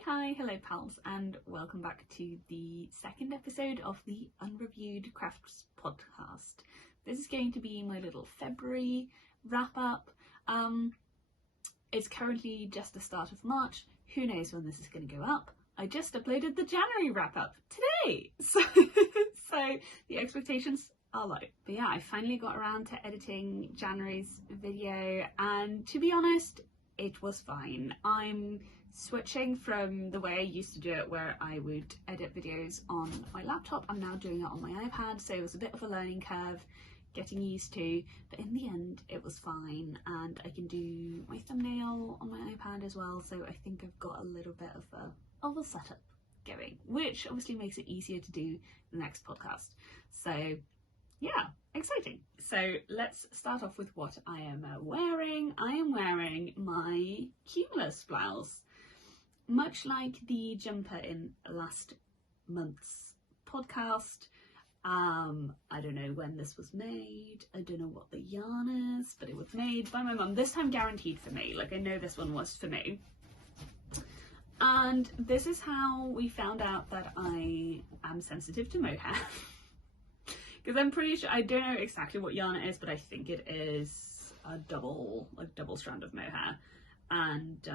Hi, hello pals, and welcome back to the second episode of the Unreviewed Crafts podcast. This is going to be my little February wrap up. It's currently just the start of March. Who knows when this is going to go up? I just uploaded the January wrap up today, so the expectations are low. But yeah, I finally got around to editing January's video, and to be honest, it was fine. I'm switching from the way I used to do it, where I would edit videos on my laptop. I'm now doing it on my iPad, so it was a bit of a learning curve getting used to, but in the end it was fine, and I can do my thumbnail on my iPad as well, so I think I've got a little bit of a setup going, which obviously makes it easier to do the next podcast. So yeah, exciting. So let's start off with what I am wearing. I am wearing my Cumulus blouse. Much like the jumper in last month's podcast, I don't know when this was made, I don't know what the yarn is, but it was made by my mum, this time guaranteed for me. Like, I know this one was for me. And this is how we found out that I am sensitive to mohair. Because I'm pretty sure, I don't know exactly what yarn it is, but I think it is a double strand of mohair. And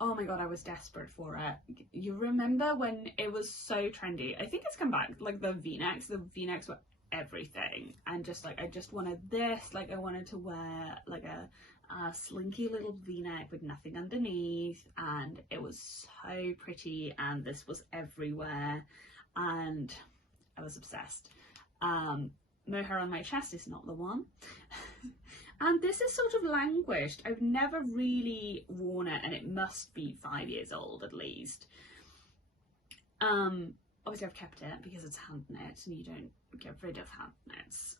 oh my god, I was desperate for it. You remember when it was so trendy? I think it's come back, like the v-necks were everything, and just like I just wanted this, like I wanted to wear like a slinky little v-neck with nothing underneath, and it was so pretty, and this was everywhere, and I was obsessed. Mohair on my chest is not the one. And this is sort of languished. I've never really worn it, and it must be 5 years old at least. Obviously I've kept it because it's hand knit, and you don't get rid of hand knits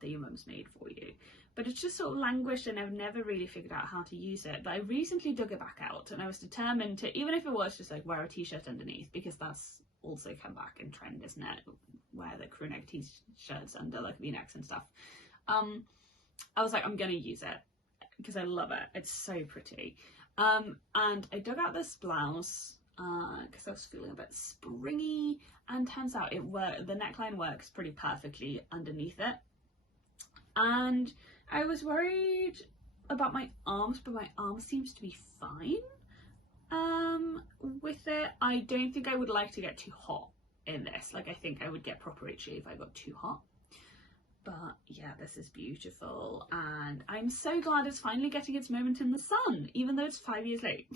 that your mum's made for you. But it's just sort of languished, and I've never really figured out how to use it. But I recently dug it back out, and I was determined to, even if it was just like wear a t-shirt underneath, because that's also come back in trend, isn't it? Wear the crew neck t-shirts under like v-necks and stuff. I was like, I'm gonna use it because I love it. It's so pretty. And I dug out this blouse because I was feeling a bit springy, and turns out the neckline works pretty perfectly underneath it. And I was worried about my arms, but my arms seems to be fine with it. I don't think I would like to get too hot in this. Like, I think I would get proper itchy if I got too hot. But yeah, this is beautiful, and I'm so glad it's finally getting its moment in the sun, even though it's 5 years late.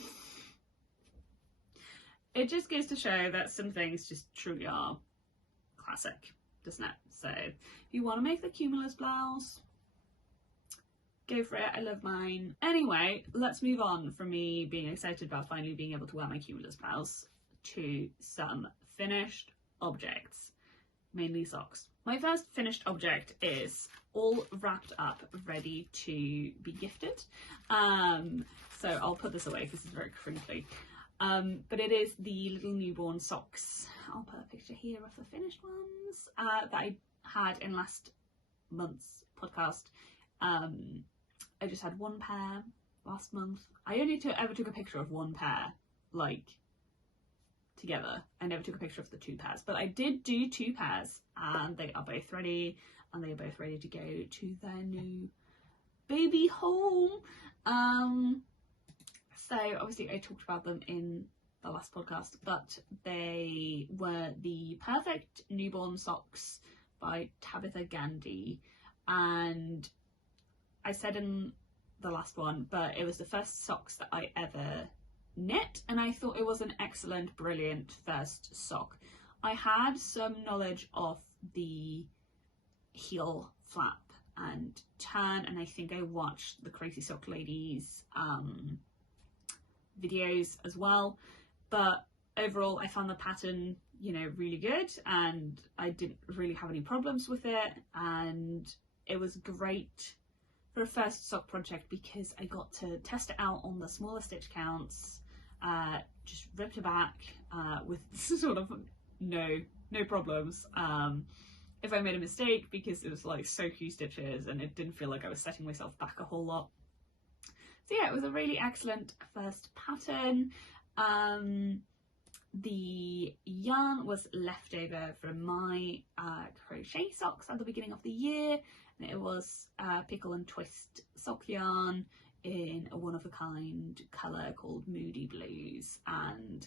It just goes to show that some things just truly are classic, doesn't it? So if you want to make the Cumulus blouse, go for it. I love mine. Anyway, let's move on from me being excited about finally being able to wear my Cumulus blouse to some finished objects, mainly socks. My first finished object is all wrapped up, ready to be gifted. So I'll put this away because it's very crinkly. But it is the little newborn socks. I'll put a picture here of the finished ones that I had in last month's podcast. I just had one pair last month. I only ever took a picture of one pair, like, together. I never took a picture of the two pairs, but I did do two pairs, and they are both ready, and they are both ready to go to their new baby home. So obviously I talked about them in the last podcast, but they were the Perfect Newborn Socks by Tabitha Gandhi, and I said in the last one, but it was the first socks that I ever knit, and I thought it was an excellent, brilliant first sock. I had some knowledge of the heel flap and turn, and I think I watched the Crazy Sock Ladies videos as well, but overall I found the pattern, you know, really good, and I didn't really have any problems with it, and it was great for a first sock project because I got to test it out on the smaller stitch counts, just ripped it back with sort of no problems. If I made a mistake, because it was like so few stitches and it didn't feel like I was setting myself back a whole lot. So yeah, it was a really excellent first pattern. The yarn was left over from my crochet socks at the beginning of the year, and it was pickle and twist sock yarn in a one-of-a-kind colour called Moody Blues, and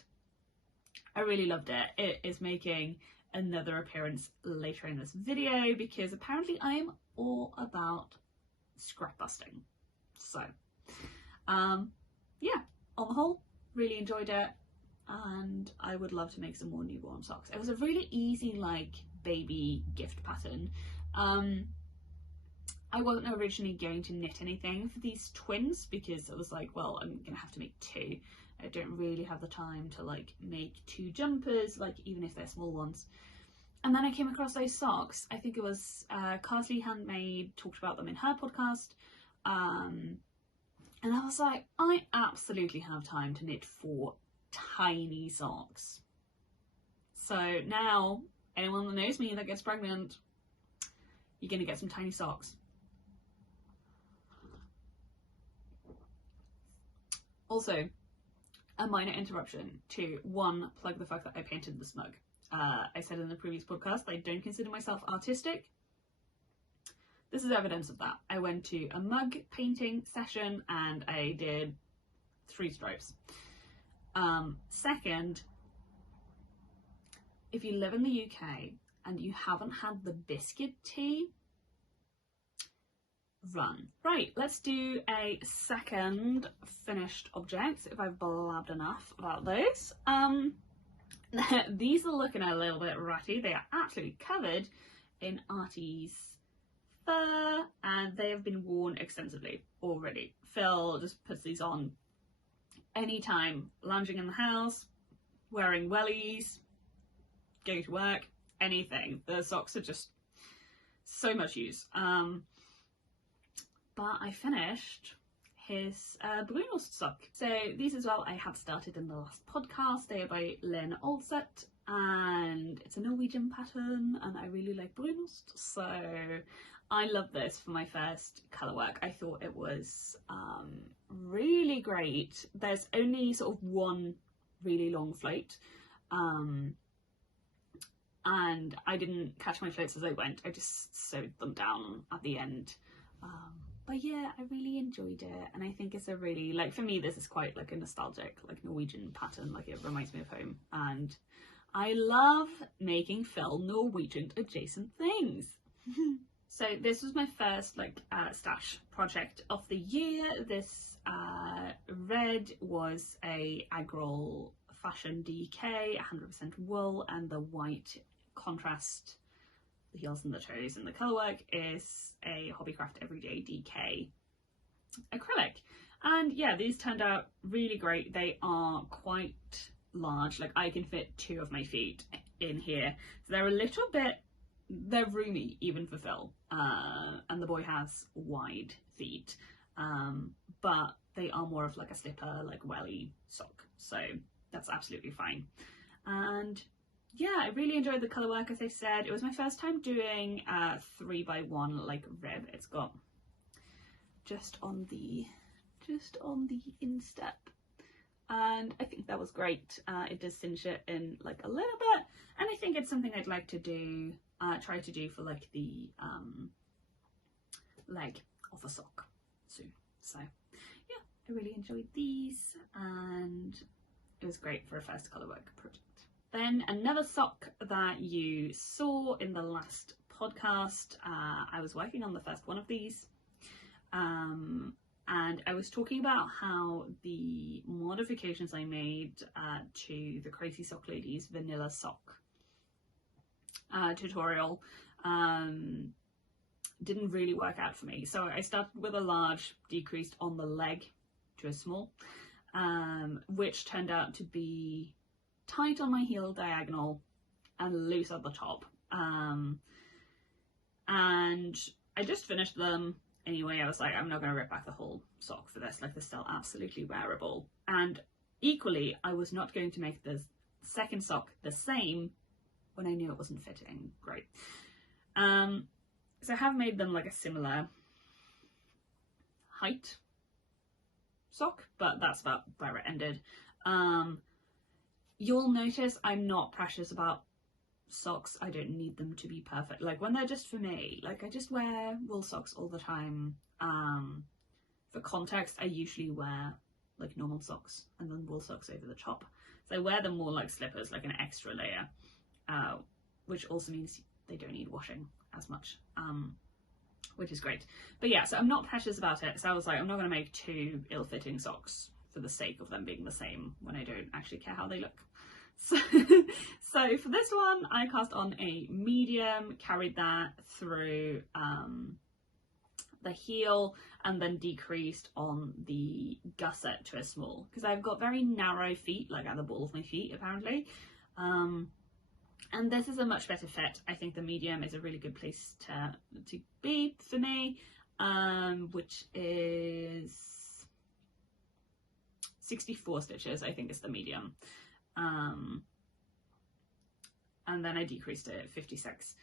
I really loved it. It is making another appearance later in this video because apparently I am all about scrap busting. So yeah, on the whole, really enjoyed it, and I would love to make some more newborn socks. It was a really easy like baby gift pattern. I wasn't originally going to knit anything for these twins because it was like, well, I'm gonna have to make two. I don't really have the time to like make two jumpers, like even if they're small ones. And then I came across those socks. I think it was Carsley Handmade talked about them in her podcast. And I was like, I absolutely have time to knit 4 tiny socks. So now, anyone that knows me that gets pregnant, you're gonna get some tiny socks. Also, a minor interruption to one, plug the fact that I painted this mug. I said in the previous podcast I don't consider myself artistic. This is evidence of that. I went to a mug painting session and I did 3 stripes. Second, if you live in the UK and you haven't had the biscuit tea, run. Right, let's do a second finished object, if I've blabbed enough about those. These are looking a little bit ratty. They are absolutely covered in Artie's fur and they have been worn extensively already. Phil just puts these on anytime, lounging in the house, wearing wellies, going to work, anything. The socks are just so much use. But I finished his Brunost sock. So these as well I had started in the last podcast. They are by Lynn Oldsett and it's a Norwegian pattern and I really like Brunost, so I love this for my first colour work. I thought it was really great. There's only sort of one really long float and I didn't catch my floats as I went. I just sewed them down at the end. But yeah, I really enjoyed it and I think it's a really, like for me this is quite like a nostalgic like Norwegian pattern, like it reminds me of home and I love making Phil Norwegian adjacent things. So this was my first like stash project of the year. This red was a Agrol Fashion DK, 100% wool, and the white contrast, the heels and the toes and the colourwork is a Hobbycraft Everyday DK acrylic. And yeah, these turned out really great. They are quite large, like I can fit 2 of my feet in here. So they're a little bit, they're roomy even for Phil, and the boy has wide feet, but they are more of like a slipper, like welly sock, so that's absolutely fine. And yeah, I really enjoyed the colour work. As I said, it was my first time doing 3x1 like rib. It's got just on the instep, and I think that was great. It does cinch it in like a little bit, and I think it's something I'd like to do, try to do for like the leg of a sock soon. So yeah, I really enjoyed these and it was great for a first colourwork project. Then another sock that you saw in the last podcast, I was working on the first one of these, and I was talking about how the modifications I made to the Crazy Sock Ladies vanilla sock tutorial didn't really work out for me. So I started with a large, decreased on the leg to a small, which turned out to be tight on my heel diagonal and loose at the top. And I just finished them anyway. I was like, I'm not going to rip back the whole sock for this, like they're still absolutely wearable. And equally, I was not going to make the second sock the same when I knew it wasn't fitting great. So I have made them like a similar height, sock, but that's about where it ended. You'll notice I'm not precious about socks. I don't need them to be perfect. Like when they're just for me, like I just wear wool socks all the time. For context, I usually wear like normal socks and then wool socks over the top. So I wear them more like slippers, like an extra layer, which also means they don't need washing as much, which is great. But yeah, so I'm not precious about it. So I was like, I'm not going to make 2 ill-fitting socks for the sake of them being the same when I don't actually care how they look. So, so for this one, I cast on a medium, carried that through the heel, and then decreased on the gusset to a small, because I've got very narrow feet, like at the ball of my feet apparently, and this is a much better fit. I think the medium is a really good place to be for me, which is 64 stitches, I think is the medium, and then I decreased it at 56.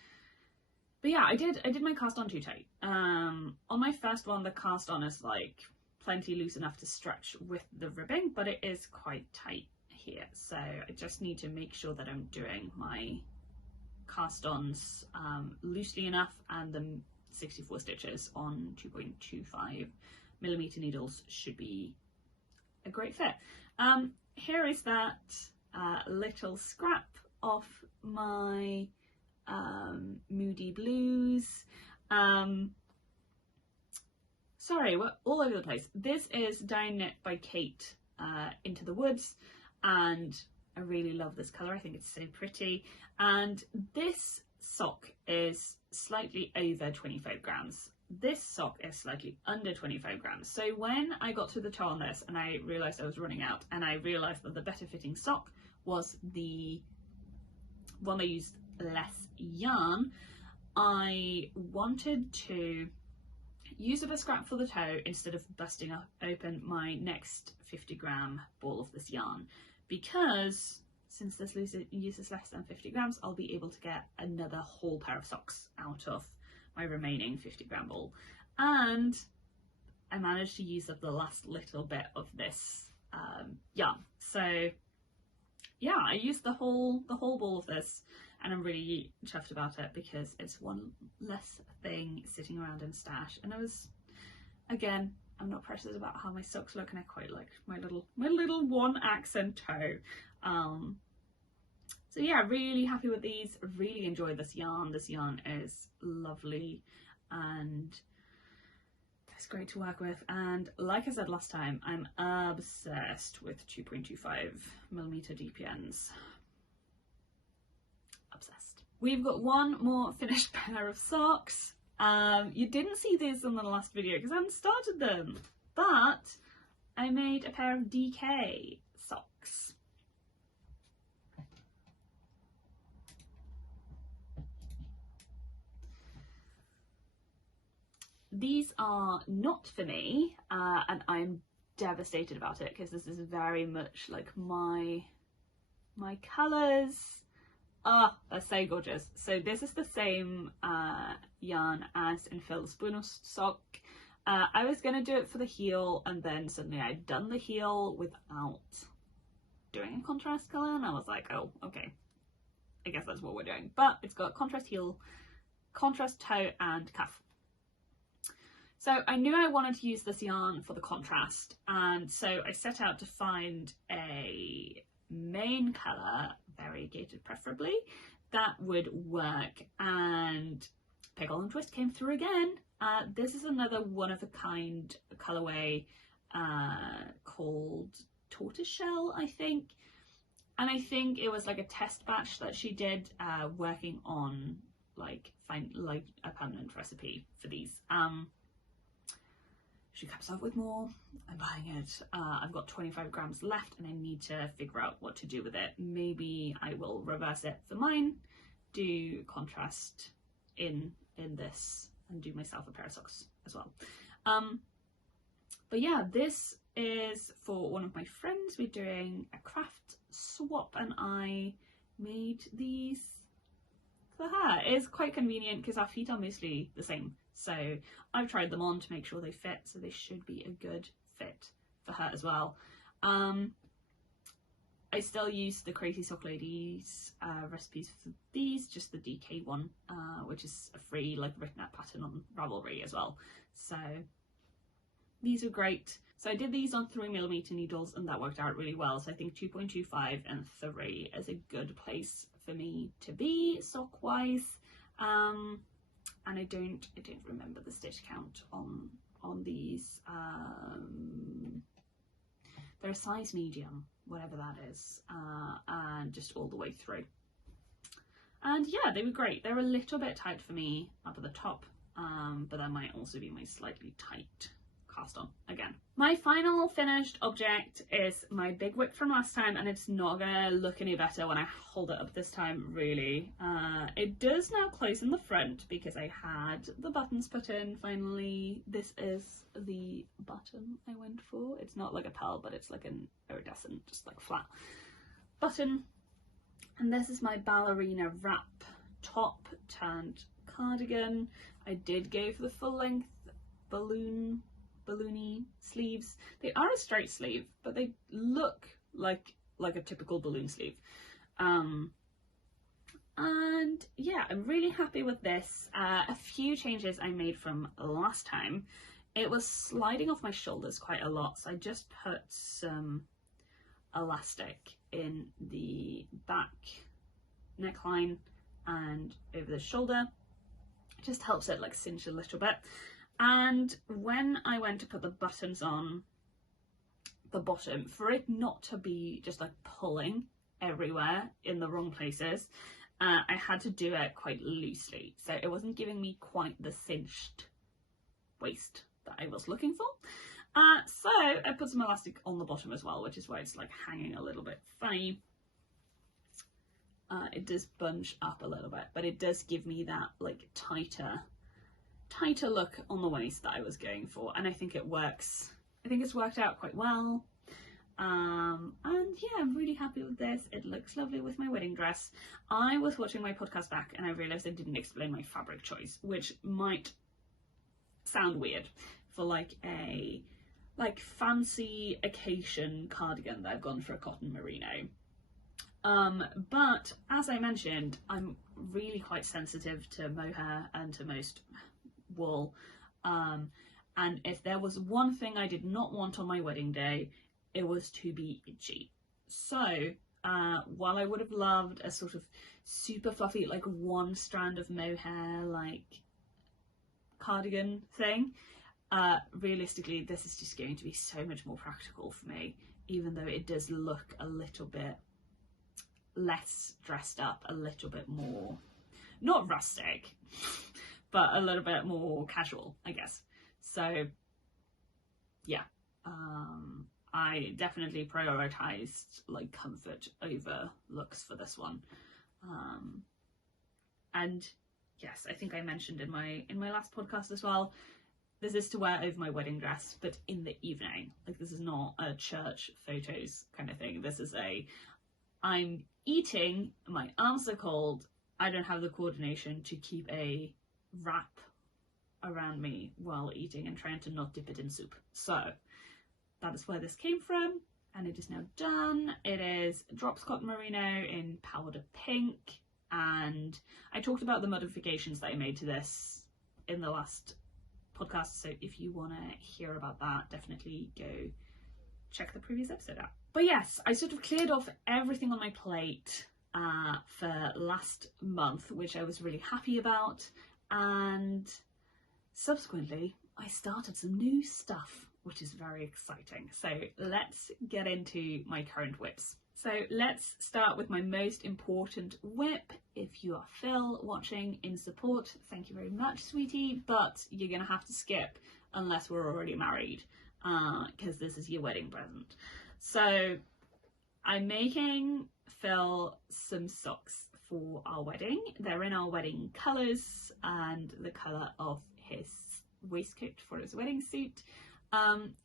But yeah, I did my cast on too tight. On my first one, the cast on is like plenty loose enough to stretch with the ribbing, but it is quite tight here. So I just need to make sure that I'm doing my cast ons loosely enough, and the 64 stitches on 2.25 millimeter needles should be a great fit. Here is that little scrap of my Moody Blues. Sorry, we're all over the place. This is Down Knit by Kate, Into the Woods, and I really love this colour. I think it's so pretty, and this sock is slightly over 25 grams. This sock is slightly under 25 grams. So when I got to the toe on this and I realised I was running out, and I realised that the better fitting sock was the one that used less yarn, I wanted to use up a scrap for the toe instead of busting open my next 50-gram ball of this yarn, because since this uses less than 50 grams, I'll be able to get another whole pair of socks out of my remaining 50-gram ball. And I managed to use up the last little bit of this yarn. So yeah, I used the whole ball of this, and I'm really chuffed about it because it's one less thing sitting around in stash. And I was, again, I'm not precious about how my socks look, and I quite like my little one accent toe. So yeah, really happy with these. Really enjoy this yarn. This yarn is lovely and it's great to work with. And like I said last time, I'm obsessed with 2.25 millimeter DPNs. Obsessed. We've got one more finished pair of socks. You didn't see these in the last video because I hadn't started them, but I made a pair of DK socks. These are not for me, and I'm devastated about it because this is very much like my colours. They're so gorgeous. So this is the same yarn as in Phil's Buenos sock. I was going to do it for the heel, and then suddenly I'd done the heel without doing a contrast colour, and I was like, oh, okay, I guess that's what we're doing. But it's got contrast heel, contrast toe and cuff. So I knew I wanted to use this yarn for the contrast, and so I set out to find a main colour, variegated preferably, that would work, and Pickle and Twist came through again. This is another one-of-a-kind colourway called Tortoiseshell, I think, and I think it was like a test batch that she did working on like a permanent recipe for these. She comes up with more, I'm buying it. I've got 25 grams left and I need to figure out what to do with it. Maybe I will reverse it for mine, do contrast in this, and do myself a pair of socks as well. But yeah, this is for one of my friends. We're doing a craft swap and I made these for her. It is quite convenient because our feet are mostly the same. So I've tried them on to make sure they fit, so they should be a good fit for her as well. I still use the Crazy Sock Ladies recipes for these, just the DK one, which is a free like written out pattern on Ravelry as well. So these are great. So I did these on 3mm needles and that worked out really well. So I think 2.25 and 3 is a good place for me to be sock wise. And I don't remember the stitch count on these. They're a size medium, whatever that is, and just all the way through. And yeah, they were great. They're a little bit tight for me up at the top, but that might also be my slightly tight cast on again. My final finished object is my big whip from last time, and it's not gonna look any better when I hold it up this time, really. It does now close in the front because I had the buttons put in finally. This is the button I went for. It's not like a pearl, but it's like an iridescent, just like flat button. And this is my ballerina wrap top turned cardigan. I did go for the full length balloony sleeves. They are a straight sleeve, but they look like a typical balloon sleeve. And yeah, I'm really happy with this. A few changes I made from last time. It was sliding off my shoulders quite a lot, so I just put some elastic in the back neckline and over the shoulder. It just helps it like cinch a little bit. And when I went to put the buttons on the bottom, for it not to be just like pulling everywhere in the wrong places, I had to do it quite loosely, so it wasn't giving me quite the cinched waist that I was looking for. So I put some elastic on the bottom as well, which is why it's like hanging a little bit funny. It does bunch up a little bit, but it does give me that like tighter look on the waist that I was going for, and I think it works. I think it's worked out quite well. And yeah, I'm really happy with this. It looks lovely with my wedding dress. I was watching my podcast back and I realised I didn't explain my fabric choice, which might sound weird for like a fancy occasion cardigan that I've gone for a cotton merino. But as I mentioned, I'm really quite sensitive to mohair and to most wool. And if there was one thing I did not want on my wedding day, it was to be itchy. So while I would have loved a sort of super fluffy, like one strand of mohair, like cardigan thing, realistically, this is just going to be so much more practical for me, even though it does look a little bit less dressed up, a little bit more, not rustic, but a little bit more casual, I guess. So yeah, I definitely prioritized like comfort over looks for this one. And yes, I think I mentioned in my last podcast as well, this is to wear over my wedding dress, but in the evening. Like, this is not a church photos kind of thing. This is I'm eating, my arms are cold, I don't have the coordination to keep a wrap around me while eating and trying to not dip it in soup. So that is where this came from, and it is now done. It is Drops Cotton Merino in powder pink, and I talked about the modifications that I made to this in the last podcast, so if you want to hear about that, definitely go check the previous episode out. But yes, I sort of cleared off everything on my plate for last month, which I was really happy about, and subsequently I started some new stuff, which is very exciting. So let's get into my current whips. So let's start with my most important whip. If you are Phil watching in support, thank you very much, sweetie, but you're gonna have to skip unless we're already married, because this is your wedding present. So I'm making Phil some socks for our wedding. They're in our wedding colours and the colour of his waistcoat for his wedding suit.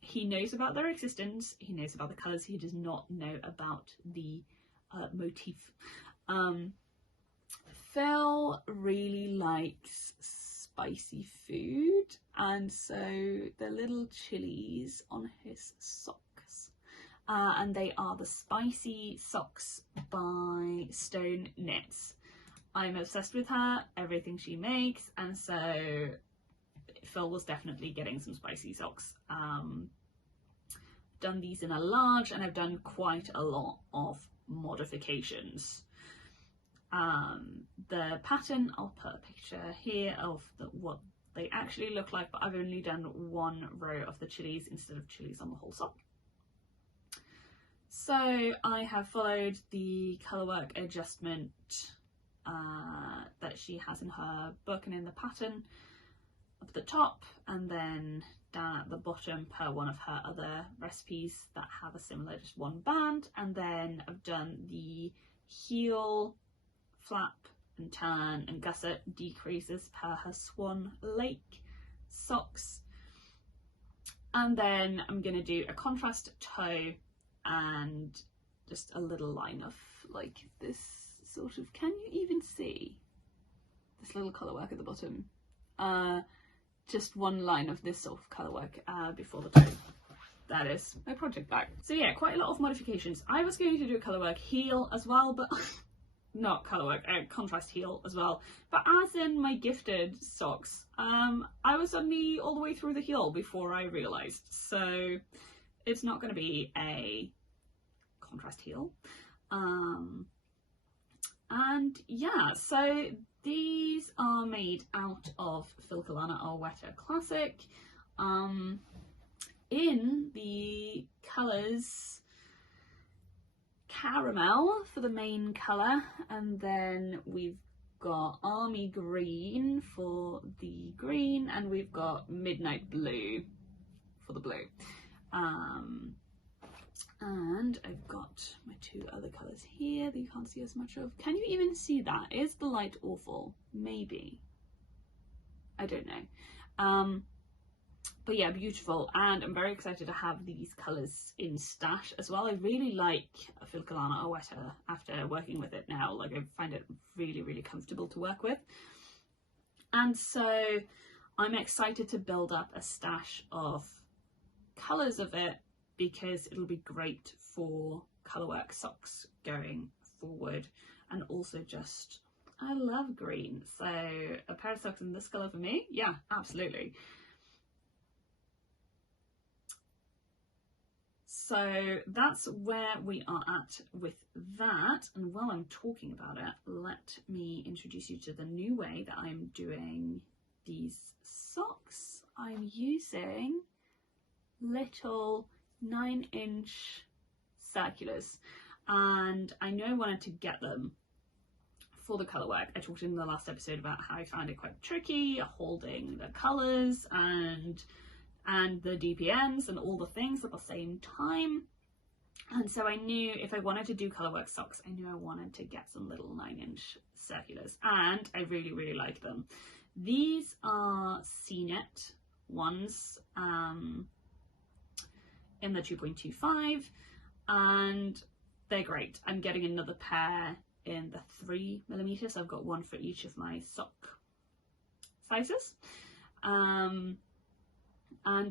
He knows about their existence, he knows about the colours, he does not know about the motif. Phil really likes spicy food, and so the little chilies on his sock and they are the Spicy Socks by Stone Knits. I'm obsessed with her, everything she makes, and so Phil was definitely getting some spicy socks. Done these in a large, and I've done quite a lot of modifications. The pattern, I'll put a picture here of what they actually look like, but I've only done one row of the chilies instead of chilies on the whole sock. So I have followed the colourwork adjustment that she has in her book and in the pattern up the top, and then down at the bottom per one of her other recipes that have a similar, just one band. And then I've done the heel, flap and turn and gusset decreases per her Swan Lake socks. And then I'm going to do a contrast toe and just a little line of like this sort of, can you even see this little colourwork at the bottom? Just one line of this sort of colourwork before the toe. That is my project bag. So yeah, quite a lot of modifications. I was going to do a colourwork heel as well, but not colourwork, contrast heel as well. But as in my gifted socks, I was only all the way through the heel before I realised. So it's not going to be a contrast heel. And yeah, so these are made out of Filcolana Arwetta Classic in the colours caramel for the main colour, and then we've got army green for the green, and we've got midnight blue for the blue. And I've got my two other colours here that you can't see as much of. Can you even see that? Is the light awful? Maybe. I don't know. But yeah, beautiful. And I'm very excited to have these colours in stash as well. I really like Filcolana Arwetta after working with it now. Like, I find it really, really comfortable to work with. And so I'm excited to build up a stash of colours of it, because it'll be great for colourwork socks going forward. And also just, I love green, so a pair of socks in this colour for me, yeah, absolutely. So that's where we are at with that. And while I'm talking about it, let me introduce you to the new way that I'm doing these socks. I'm using little 9-inch circulars, and I know I wanted to get them for the colourwork. I talked in the last episode about how I found it quite tricky holding the colours and the DPNs and all the things at the same time, and so I knew if I wanted to do colourwork socks, I knew I wanted to get some little 9-inch circulars, and I really, really like them. These are CNet ones, in the 2.25, and they're great. I'm getting another pair in the 3mm, so I've got one for each of my sock sizes. And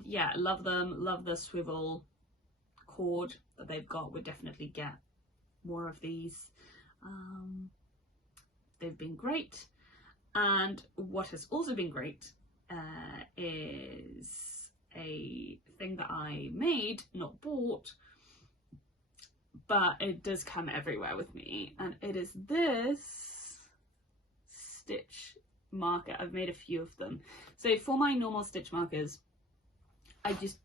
yeah, love them, love the swivel cord that they've got. Would definitely get more of these. They've been great. And what has also been great is a thing that I made, not bought, but it does come everywhere with me, and it is this stitch marker. I've made a few of them. So for my normal stitch markers, my project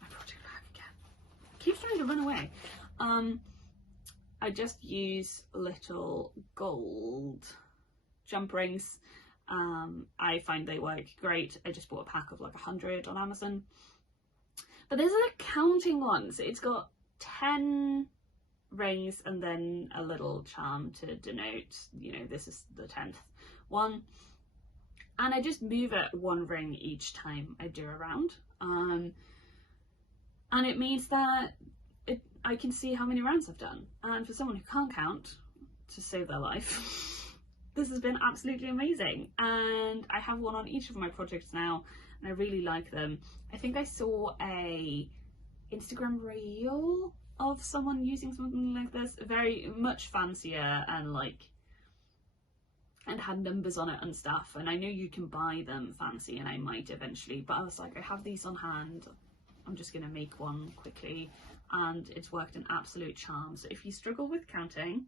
bag again keeps trying to run away. I just use little gold jump rings. I find they work great. I just bought a pack of like 100 on Amazon. But there's a counting one, so it's got 10 rings and then a little charm to denote, you know, this is the 10th one. And I just move it one ring each time I do a round. And it means that I can see how many rounds I've done. And for someone who can't count, to save their life, this has been absolutely amazing, and I have one on each of my projects now, and I really like them. I think I saw a Instagram reel of someone using something like this, very much fancier and and had numbers on it and stuff, and I know you can buy them fancy, and I might eventually, but I was like, I have these on hand, I'm just gonna make one quickly, and it's worked an absolute charm. So if you struggle with counting,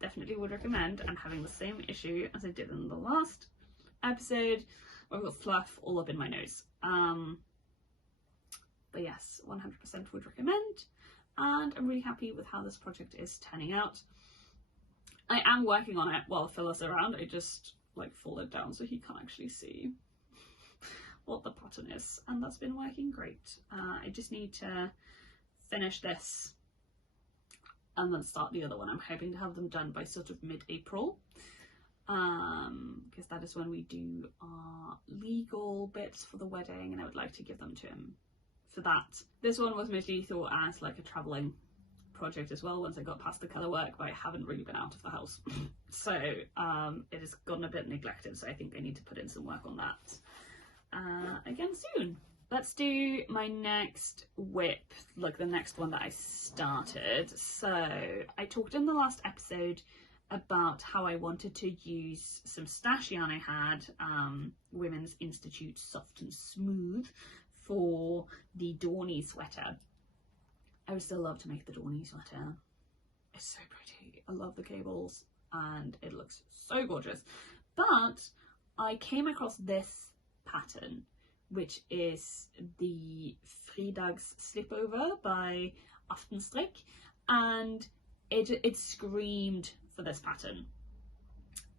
definitely would recommend. I'm having the same issue as I did in the last episode where I've got fluff all up in my nose, but yes, 100% would recommend, and I'm really happy with how this project is turning out. I am working on it while Phil's around. I just fold it down so he can't actually see what the pattern is, and that's been working great. I just need to finish this and then start the other one. I'm hoping to have them done by sort of mid-April, because that is when we do our legal bits for the wedding, and I would like to give them to him for that. This one was mostly thought as like a travelling project as well once I got past the colour work, but I haven't really been out of the house so it has gotten a bit neglected, so I think I need to put in some work on that again soon. Let's do my next whip, the next one that I started. So I talked in the last episode about how I wanted to use some stash yarn I had, Women's Institute Soft and Smooth, for the Dawny sweater. I would still love to make the Dawny sweater. It's so pretty. I love the cables and it looks so gorgeous. But I came across this pattern, which is the Fredags Slipover by Aftenstrik, and it screamed for this pattern.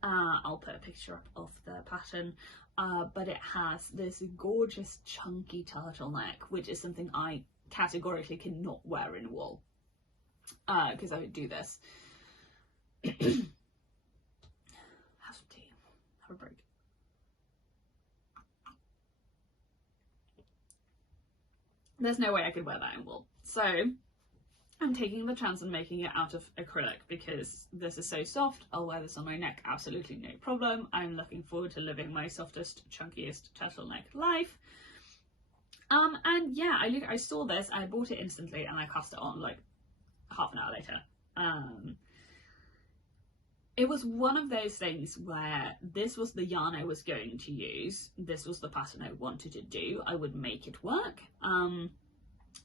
I'll put a picture up of the pattern, but it has this gorgeous chunky turtleneck, which is something I categorically cannot wear in wool, because I would do this. Have some tea, have a break. There's no way I could wear that in wool, so I'm taking the chance and making it out of acrylic because this is so soft. I'll wear this on my neck absolutely no problem. I'm looking forward to living my softest, chunkiest turtleneck life. And yeah, I saw this, I bought it instantly, and I cast it on half an hour later. It was one of those things where this was the yarn I was going to use, this was the pattern I wanted to do, I would make it work,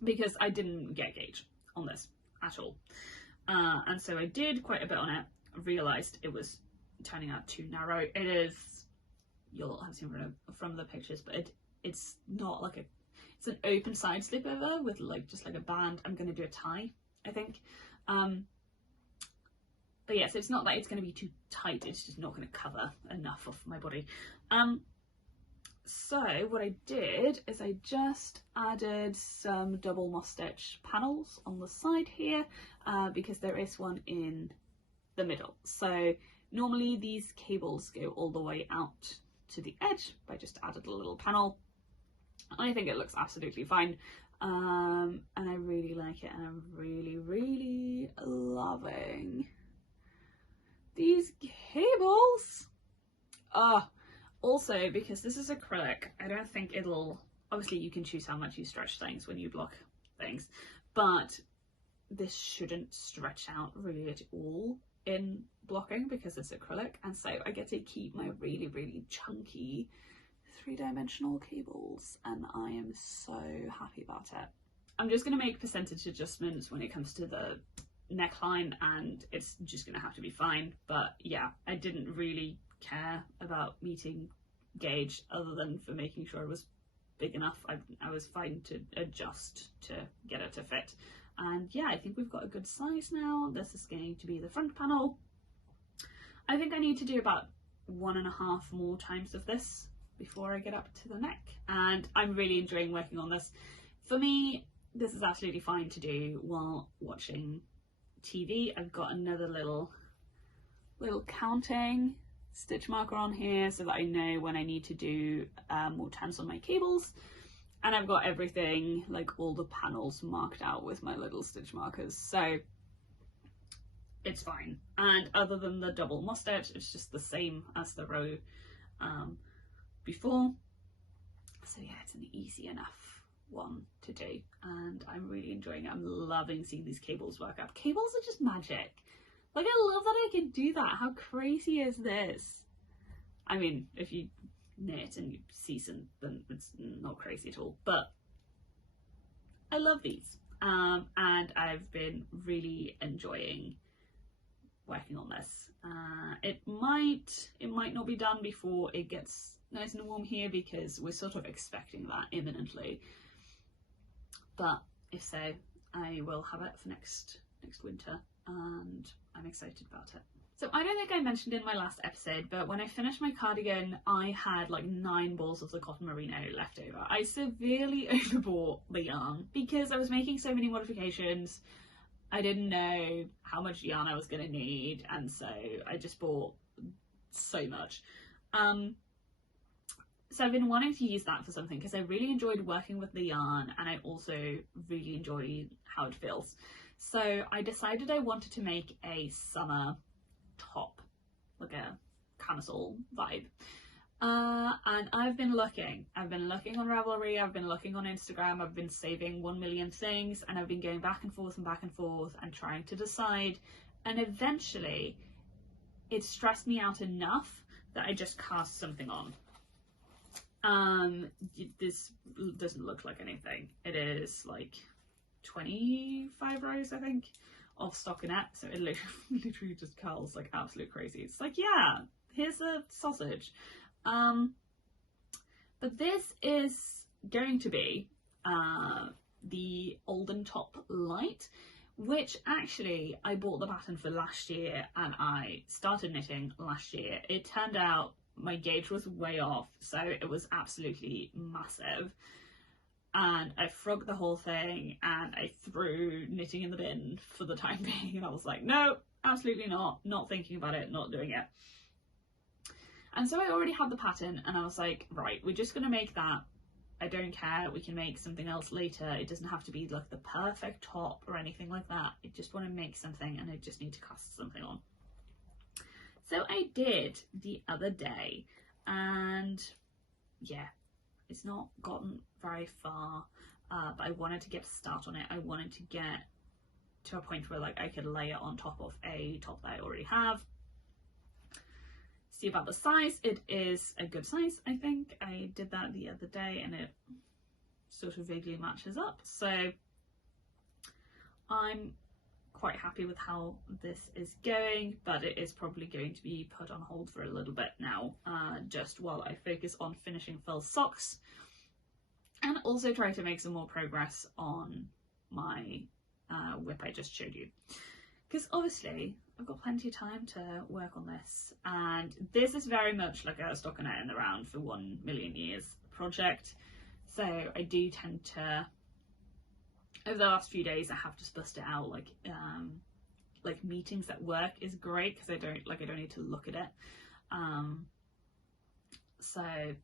because I didn't get gauge on this at all. And so I did quite a bit on it, realised it was turning out too narrow. It is, you'll have seen from the pictures, but it's not it's an open side slipover with just a band. I'm going to do a tie, I think. But yeah, so it's not it's going to be too tight, it's just not going to cover enough of my body. So what I did is I just added some double moss stitch panels on the side here, because there is one in the middle. So normally these cables go all the way out to the edge, but I just added a little panel. I think it looks absolutely fine, and I really like it, and I'm really loving these cables. Also, because this is acrylic, I don't think it'll, obviously you can choose how much you stretch things when you block things, but this shouldn't stretch out really at all in blocking because it's acrylic, and so I get to keep my really chunky 3-dimensional cables, and I am so happy about it. I'm just going to make percentage adjustments when it comes to the neckline, and it's just going to have to be fine. But yeah, I didn't really care about meeting gauge other than for making sure it was big enough. I was fine to adjust to get it to fit, and yeah, I think we've got a good size now. This is going to be the front panel. I think I need to do about 1.5 more times of this before I get up to the neck, and I'm really enjoying working on this. For me, this is absolutely fine to do while watching TV. I've got another little counting stitch marker on here so that I know when I need to do more turns on my cables, and I've got everything, all the panels marked out with my little stitch markers, so it's fine. And other than the double moss stitch, it's just the same as the row before, so yeah, it's an easy enough one to do, and I'm really enjoying it. I'm loving seeing these cables work up. Cables are just magic. Like, I love that I can do that. How crazy is this? I mean, if you knit and you see some, then it's not crazy at all, but I love these. And I've been really enjoying working on this. It might not be done before it gets nice and warm here, because we're sort of expecting that imminently. But if so, I will have it for next winter, and I'm excited about it. So I don't think I mentioned in my last episode, but when I finished my cardigan, I had like 9 balls of the cotton merino left over. I severely overbought the yarn because I was making so many modifications. I didn't know how much yarn I was going to need, and so I just bought so much. So I've been wanting to use that for something, because I really enjoyed working with the yarn, and I also really enjoy how it feels. So I decided I wanted to make a summer top, like a camisole vibe. And I've been looking on Ravelry, I've been looking on Instagram, I've been saving 1 million things, and I've been going back and forth and trying to decide, and eventually it stressed me out enough that I just cast something on. This doesn't look like anything. It is like 25 rows, I think, of stockinette, so it literally just curls like absolute crazy. It's like, yeah, here's a sausage. But this is going to be the Olden Top Light, which actually I bought the pattern for last year, and I started knitting last year. It turned out my gauge was way off, so it was absolutely massive, and I frogged the whole thing, and I threw knitting in the bin for the time being, and I was like, no, absolutely not thinking about it, not doing it. And so I already had the pattern, and I was like, right, we're just gonna make that. I don't care, we can make something else later. It doesn't have to be like the perfect top or anything like that. I just want to make something, and I just need to cast something on. So I did the other day, and yeah, it's not gotten very far, but I wanted to get a start on it. I wanted to get to a point where like I could lay it on top of a top that I already have. See about the size. It is a good size, I think. I did that the other day, and it sort of vaguely matches up. So I'm quite happy with how this is going, but it is probably going to be put on hold for a little bit now, just while I focus on finishing Phil's socks, and also try to make some more progress on my whip I just showed you, because obviously I've got plenty of time to work on this, and this is very much like a stockinette in the round for 1 million years project. So I do tend to, over the last few days, I have just bust it out. Like meetings at work is great, because I don't need to look at it. So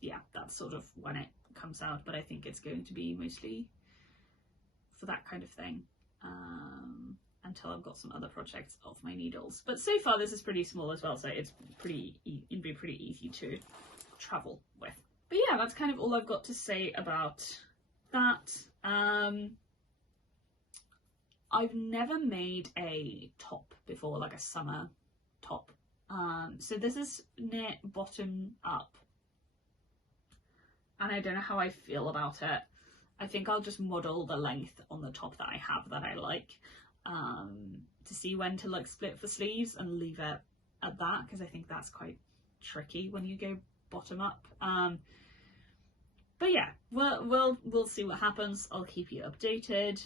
yeah, that's sort of when it comes out, but I think it's going to be mostly for that kind of thing, until I've got some other projects off my needles. But so far this is pretty small as well, so it's it'd be pretty easy to travel with. But yeah, that's kind of all I've got to say about that. I've never made a top before, like a summer top. So this is knit bottom up, and I don't know how I feel about it. I think I'll just model the length on the top that I have that I like, to see when to like split the sleeves and leave it at that, because I think that's quite tricky when you go bottom up. But yeah, we'll see what happens. I'll keep you updated.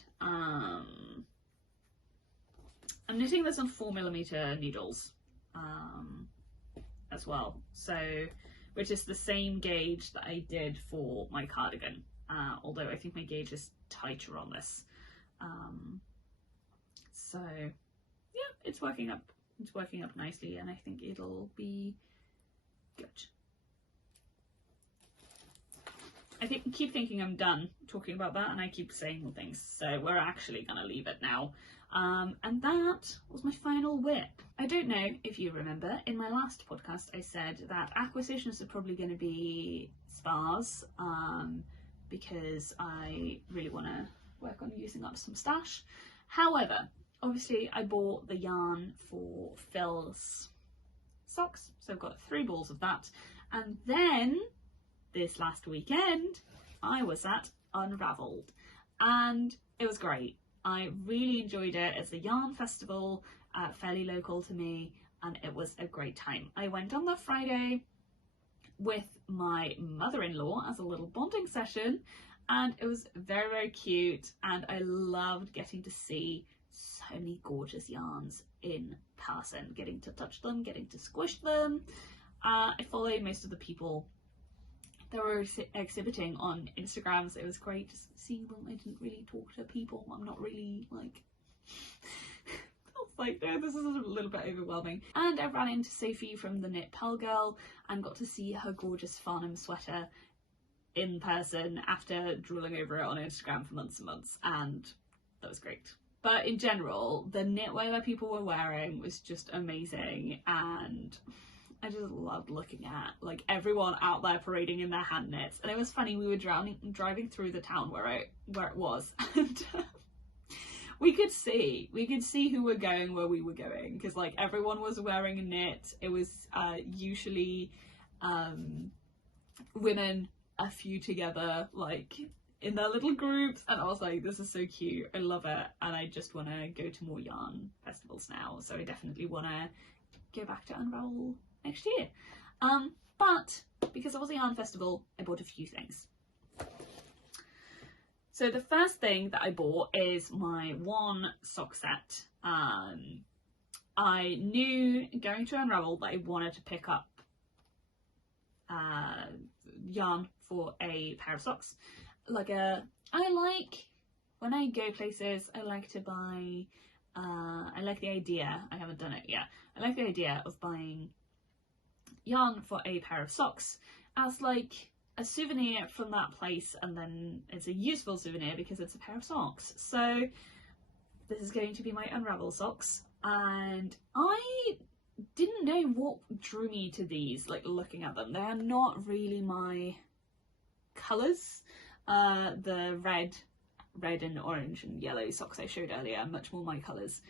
I'm knitting this on 4mm needles as well, so which is the same gauge that I did for my cardigan, although I think my gauge is tighter on this. So yeah, it's working up nicely, and I think it'll be good. I keep thinking I'm done talking about that, and I keep saying more things, so we're actually gonna leave it now. And that was my final whip. I don't know if you remember, in my last podcast I said that acquisitions are probably going to be sparse, because I really want to work on using up some stash. However, obviously I bought the yarn for Phil's socks, so I've got 3 balls of that. And then this last weekend I was at Unraveled and it was great. I really enjoyed it. It's a yarn festival, fairly local to me, and it was a great time. I went on the Friday with my mother-in-law as a little bonding session, and it was very, very cute, and I loved getting to see so many gorgeous yarns in person, getting to touch them, getting to squish them. I followed most of the people that were exhibiting on Instagram, so it was great just seeing them. I didn't really talk to people. I'm not really like no, this is a little bit overwhelming. And I ran into Sophie from the Knit Pal Girl and got to see her gorgeous Farnham sweater in person after drooling over it on Instagram for months and months, and that was great. But in general, the knitwear that people were wearing was just amazing, and I just loved looking at like everyone out there parading in their hand knits. And it was funny, we were driving through the town where it was, and we could see who were going where we were going, because like everyone was wearing a knit. It was usually women, a few together, like in their little groups, and I was like, this is so cute, I love it, and I just want to go to more yarn festivals now, so I definitely want to go back to Unravel next year. But because it was a yarn festival, I bought a few things. So the first thing that I bought is my one sock set. I knew going to Unravel that I wanted to pick up yarn for a pair of socks. When I go places, I like to buy, I like the idea, I haven't done it yet, I like the idea of buying yarn for a pair of socks as like a souvenir from that place, and then it's a useful souvenir because it's a pair of socks. So this is going to be my Unravel socks, and I didn't know what drew me to these, like looking at them. They are not really my colours. The red and orange and yellow socks I showed earlier are much more my colours.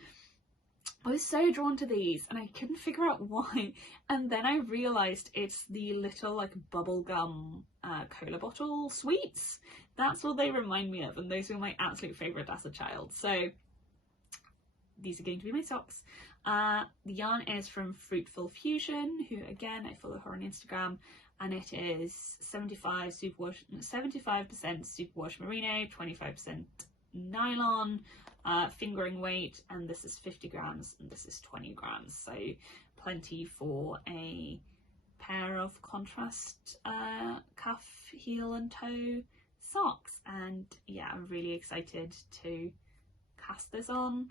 I was so drawn to these and I couldn't figure out why, and then I realised it's the little like bubblegum cola bottle sweets. That's what they remind me of, and those were my absolute favourite as a child. So these are going to be my socks. The yarn is from Fruitful Fusion, who again I follow her on Instagram, and it is 75% superwash merino, 25% nylon, fingering weight, and this is 50 grams and this is 20 grams, so plenty for a pair of contrast cuff, heel and toe socks. And yeah, I'm really excited to cast this on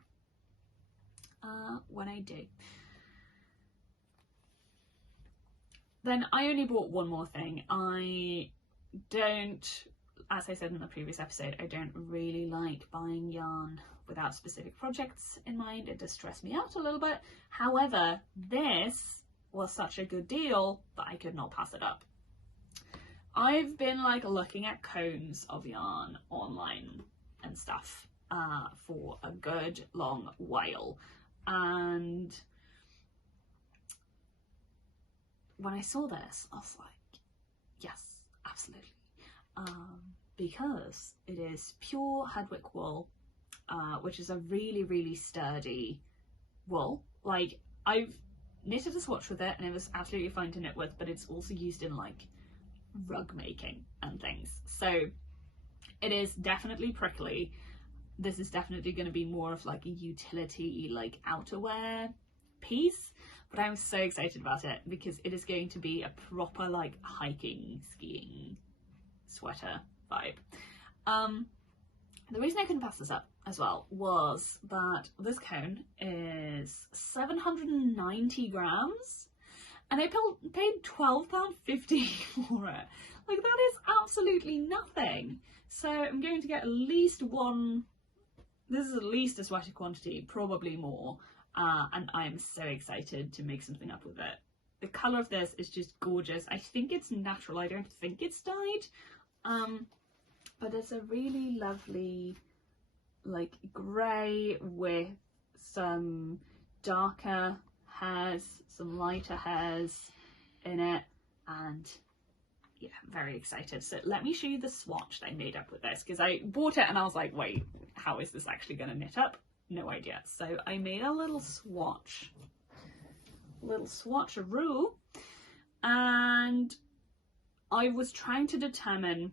when I do. Then I only bought one more thing. I don't, as I said in the previous episode, I don't really like buying yarn without specific projects in mind. It does stress me out a little bit. However, this was such a good deal that I could not pass it up. I've been like looking at cones of yarn online and stuff for a good long while, and when I saw this I was like, yes, absolutely, because it is pure Hardwick wool, which is a really sturdy wool. Like, I've knitted a swatch with it and it was absolutely fine to knit with, but it's also used in like rug making and things, so it is definitely prickly. This is definitely going to be more of like a utility, like outerwear piece, but I'm so excited about it because it is going to be a proper like hiking, skiing sweater vibe. The reason I couldn't pass this up as well was that this cone is 790 grams and I paid £12.50 for it. Like, that is absolutely nothing. So I'm going to get at least one, this is at least a sweater quantity, probably more, and I'm so excited to make something up with it. The colour of this is just gorgeous. I think it's natural, I don't think it's dyed. but it's a really lovely like grey with some darker hairs, some lighter hairs in it, and yeah, very excited. So let me show you the swatch that I made up with this, because I bought it and I was like, wait, how is this actually going to knit up? No idea. So I made a little swatcheroo, and I was trying to determine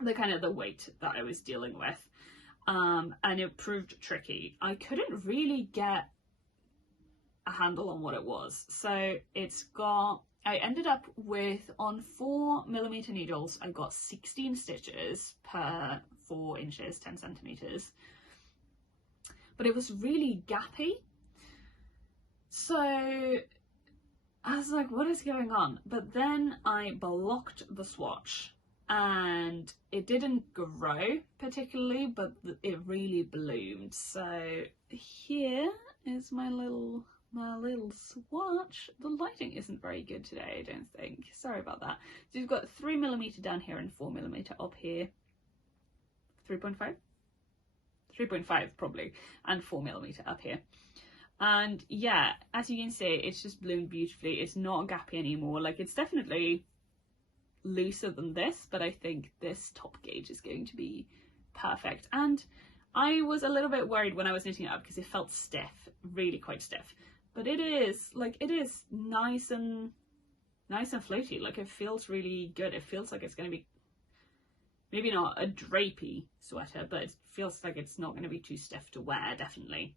the kind of the weight that I was dealing with, and it proved tricky. I couldn't really get a handle on what it was. So I ended up with, on 4mm needles, I got 16 stitches per 4 inches, 10 centimeters, but it was really gappy. So I was like, what is going on? But then I blocked the swatch and it didn't grow particularly, but it really bloomed. So here is my little swatch. The lighting isn't very good today, I don't think. Sorry about that. So you've got 3mm down here and 4mm up here. 3.5? 3.5 probably, and 4mm up here. And yeah, as you can see, it's just bloomed beautifully. It's not gappy anymore. Like, it's definitely looser than this, but I think this top gauge is going to be perfect. And I was a little bit worried when I was knitting it up because it felt stiff, really quite stiff. But it is nice and floaty. Like, it feels really good. It feels like it's going to be maybe not a drapey sweater, but it feels like it's not going to be too stiff to wear, definitely.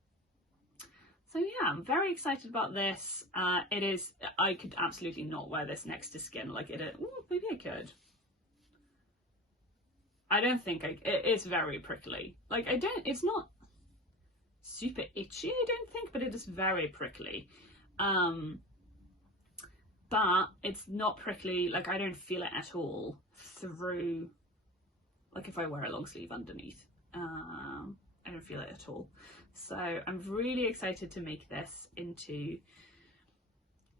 So yeah, I'm very excited about this. I could absolutely not wear this next to skin. Like, maybe I could. I don't think it's very prickly. Like, it's not super itchy, I don't think, but it is very prickly. But it's not prickly, like, I don't feel it at all through, like, if I wear a long sleeve underneath. I don't feel it at all. So I'm really excited to make this into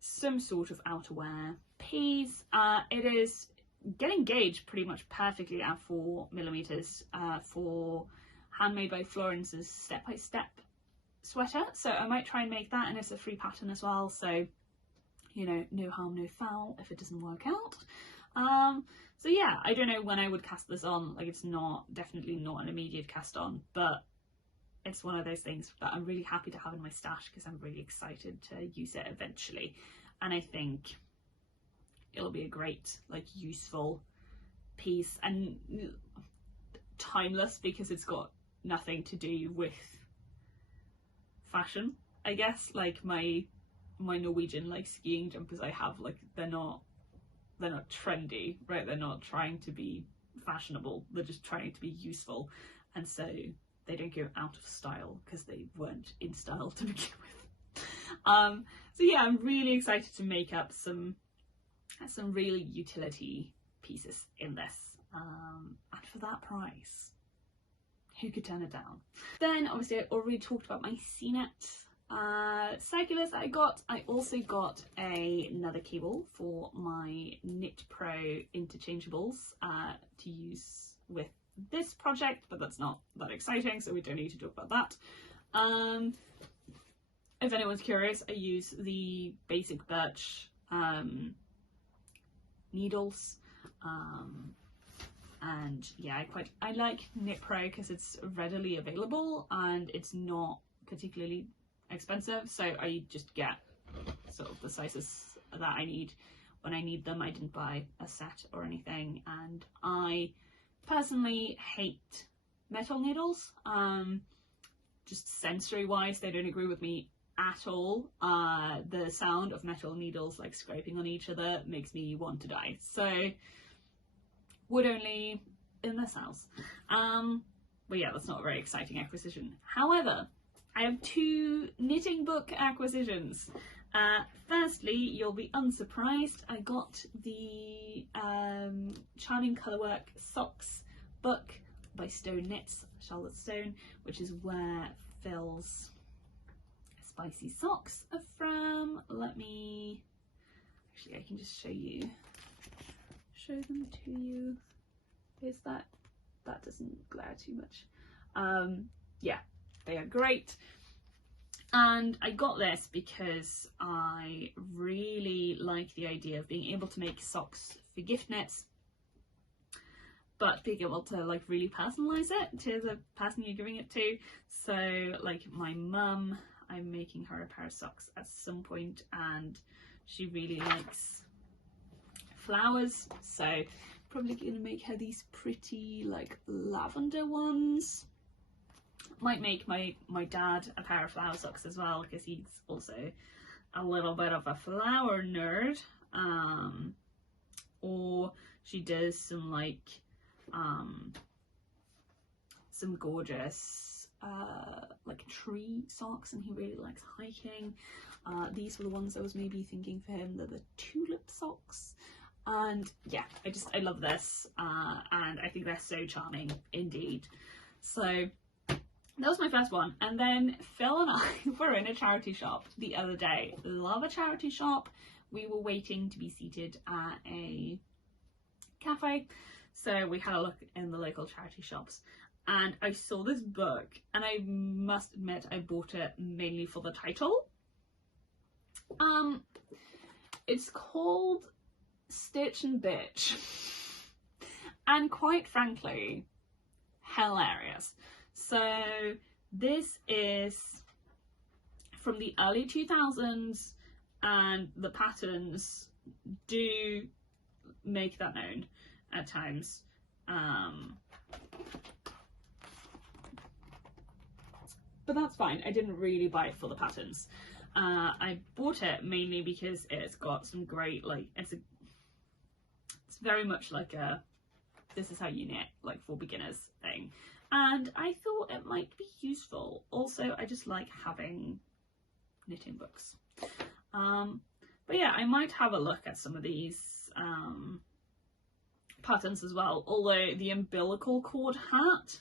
some sort of outerwear piece. It is getting gauged pretty much perfectly at 4mm for Handmade by Florence's step-by-step sweater. So I might try and make that, and it's a free pattern as well. So, you know, no harm, no foul if it doesn't work out. So yeah, I don't know when I would cast this on. Like, it's definitely not an immediate cast on, but it's one of those things that I'm really happy to have in my stash because I'm really excited to use it eventually. And I think it'll be a great, like, useful piece and timeless because it's got nothing to do with fashion, I guess. Like, my Norwegian, like, skiing jumpers I have, like, they're not trendy, right? They're not trying to be fashionable, they're just trying to be useful, and so they don't go out of style because they weren't in style to begin with. So yeah, I'm really excited to make up some really utility pieces in this, and for that price, who could turn it down? Then obviously I already talked about my CNET circulars that I got. I also got another cable for my Knit Pro interchangeables to use with this project, but that's not that exciting, so we don't need to talk about that. If anyone's curious, I use the basic birch needles, and yeah, I like Knit Pro because it's readily available and it's not particularly expensive, so I just get sort of the sizes that I need when I need them. I didn't buy a set or anything, and I personally hate metal needles. Just sensory wise, they don't agree with me at all. The sound of metal needles like scraping on each other makes me want to die, so would only in this house. But yeah, that's not a very exciting acquisition. However, I have 2 knitting book acquisitions. Firstly, you'll be unsurprised, I got the Charming Colourwork Socks book by Stone Knits, Charlotte Stone, which is where Phil's spicy socks are from. Actually, I can just show them to you. Here's that that doesn't glare too much. Yeah, they are great. And I got this because I really like the idea of being able to make socks for gift knits, but being able to like really personalize it to the person you're giving it to. So like my mum, I'm making her a pair of socks at some point, and she really likes flowers, so probably gonna make her these pretty like lavender ones. Might make my dad a pair of flower socks as well, because he's also a little bit of a flower nerd. Or she does some like some gorgeous like tree socks, and he really likes hiking. These were the ones I was maybe thinking for him. They're the tulip socks, and yeah, I love this, and I think they're so charming indeed. So that was my first one. And then Phil and I were in a charity shop the other day. Love a charity shop. We were waiting to be seated at a cafe, so we had a look in the local charity shops, and I saw this book, and I must admit I bought it mainly for the title. It's called Stitch and Bitch, and quite frankly, hilarious. So this is from the early 2000s, and the patterns do make that known at times. But that's fine. I didn't really buy it for the patterns. I bought it mainly because it's got some great, like, it's very much like a this is how you knit, like, for beginners thing. And I thought it might be useful. Also, I just like having knitting books. But yeah, I might have a look at some of these patterns as well. Although the umbilical cord hat,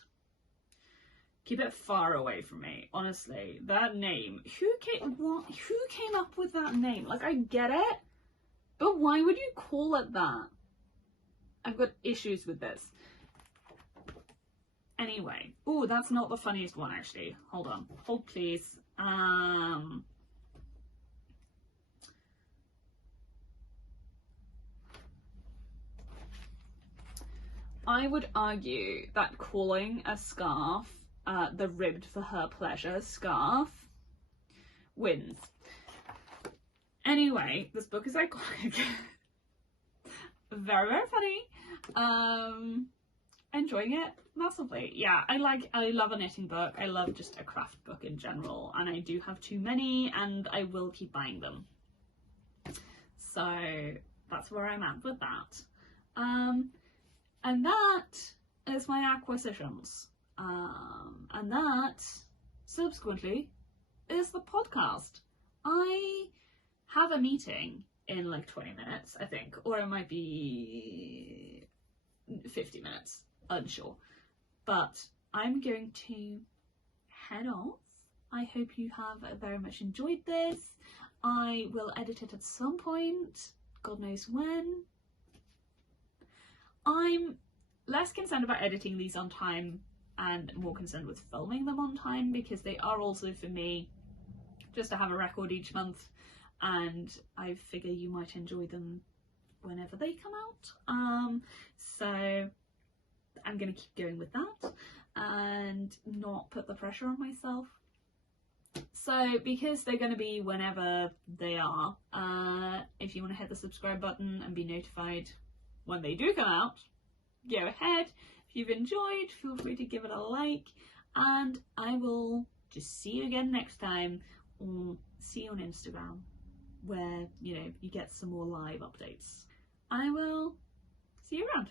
keep it far away from me. Honestly, that name. Who came up with that name? Like, I get it, but why would you call it that? I've got issues with this. Anyway, oh, that's not the funniest one actually. Hold on, hold please. I would argue that calling a scarf the ribbed for her pleasure scarf wins. Anyway, this book is iconic. Very, very funny. Enjoying it massively. Yeah, I love a knitting book. I love just a craft book in general, and I do have too many, and I will keep buying them. So that's where I'm at with that. And that is my acquisitions. And that subsequently is the podcast. I have a meeting in like 20 minutes, I think, or it might be 50 minutes, unsure. But I'm going to head off. I hope you have very much enjoyed this. I will edit it at some point, God knows when. I'm less concerned about editing these on time and more concerned with filming them on time, because they are also, for me, just to have a record each month, and I figure you might enjoy them whenever they come out. So I'm going to keep going with that and not put the pressure on myself. So because they're going to be whenever they are, if you want to hit the subscribe button and be notified when they do come out, go ahead. If you've enjoyed, feel free to give it a like, and I will just see you again next time, or see you on Instagram, where, you know, you get some more live updates. I will see you around.